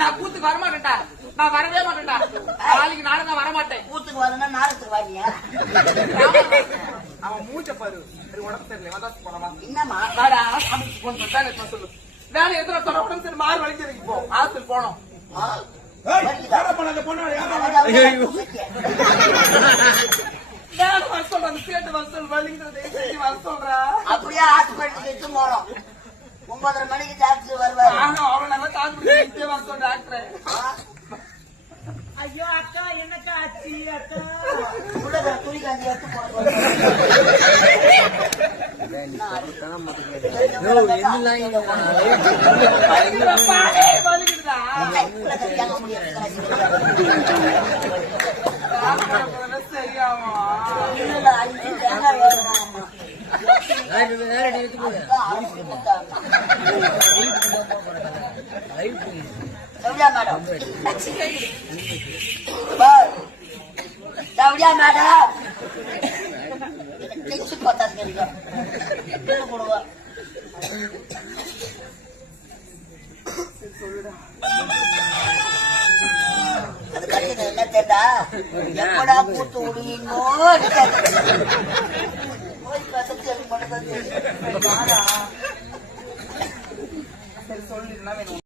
நான் கூத்துக்கு வரமாட்டேன்டா, நான் வரவே மாட்டேன்டா. நாளைக்கு நானும் நான் வரமாட்டேன். கூத்துக்கு வரணும் நாடத்துக்கு வாங்கியா? அவன் மூச்ச பாரு, உடம்பு தெரியல. வந்தா போனமா என்னமா வாடா சாமிக்கு போன் பண்ணா சொல்லு. வேலை எதிர சொல்ல உடம்பு சரி மாறு வலிக்கிறதுக்கு போ. ஹாஸ்பிட்டல் போனோம். அப்படியே ஹாஸ்பிட்டலுக்கு எடுத்து போறோம். 9:30 மணிக்கு டாக்டர் வருவாரு. ஐயோ அக்கா என்னக்கா ஆச்சு அக்கா? துணி காஞ்சி எடுத்து சரியாமா Shaurya madam, Shaurya madam text பார்த்தாங்க போடுவா. அது கட்டின என்ன தெரியா? எப்படா கூத்து விடுவீங்கோ சொல்லிருந்தா வேணும்.